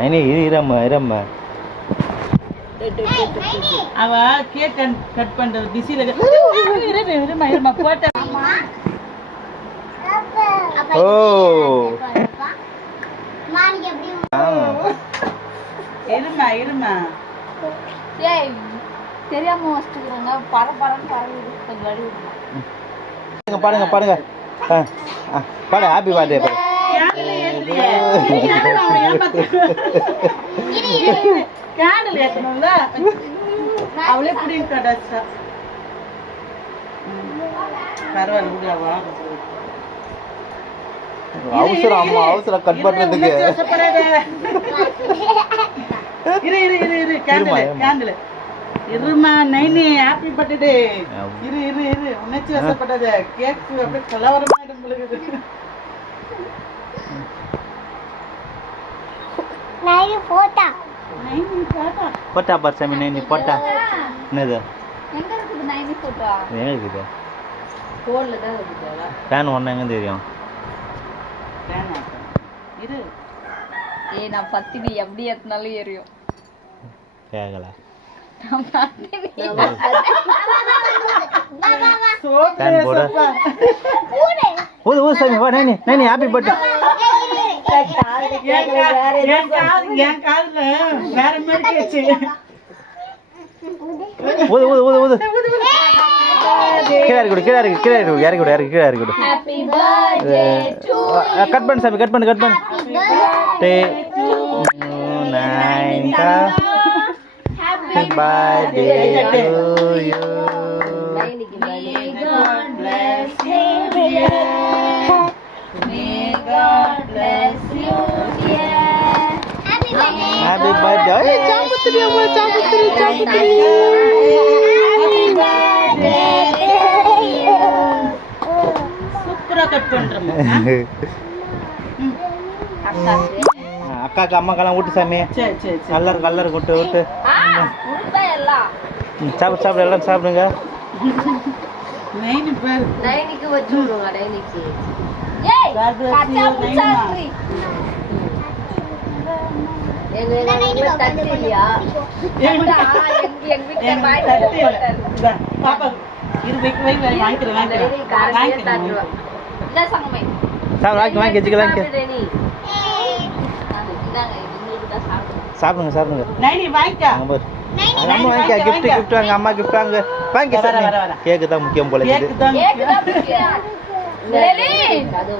நைனி இரம்மா அவ cake cut பண்றது பிஸில இருமா போட்ட ஓ இருமா ஏய் தெரியாம வச்சுக்கிறாங்க பரபரன்னு பரவுது கொஞ்சம் வழி விடுங்க பாருங்க பாடு ஹாப்பி பர்த்டே கேண்டில் ஏத்தணும்ல அவளே புடிங்க கடாச்சா பரவாயில்ல அவசரம் கட் பண்றதுக்கு இரு கேண்டில் இருமா நைனி ஹாப்பி பர்த்டே இரு உணர்ச்சி வசப்பட்டது கேக் அப்படியே கலவரமாயிடும் உங்களுக்கு நைனி போட்டா பாரு சாமி நைனி போட்டா என்னது எங்க இருக்குது நைனி போட்டோ எங்க இருக்குது போன்ல தான் இருக்குது ஃபேன் ஒண்ணு எங்க தெரியும் இரு ஏய் நான் பத்தினி எப்படி ஏத்துனாலும் எரியும் கேக்கல ஃபேன் போடு ஊது சாமி வா நைனி ஹாப்பி பர்த்டே என் காதுல வேற மாதிரி கேச்சு ஊது கீழே இருக்கு ஹேப்பி பர்த்டே டு கட் பண்ணு சாமி கட் பண்ணு டே நைன்டா happy birthday to you May God bless you, dear. Happy birthday. Happy சூப்பரா கட் பண்றோம் அக்காக்கு அம்மாக்கெல்லாம் விட்டு சாமி சரி கல்லர் விட்டு உருப்பை எல்லாம் சாப்பிடு எல்லாம் சாப்பிடுங்க நைனி பேர் நைனிக்கு வச்சு விடுங்க நைனிக்கு ஏய் God bless you, கச்சா புச்சாரி எங்க வீட்ல தட்டு இல்லையா எங்க வீட்ல பாய் போட்டாரு பாப்பா இரு வை வாங்கிக்கிறேன் இத சங்கமே சாப்பிடு வாங்கி வச்சுக்கலாம் ரெடி இதாங்க உங்களுக்கு தான் சாப்பிடுங்க நைனி வாங்கிக்கா அம்மா வாங்கிக்க கிஃப்ட் வாங்க அம்மா கிஃப்ட் வாங்க கேக்கு தான் முக்கியம் போல கேக் தான் முக்கியம். அது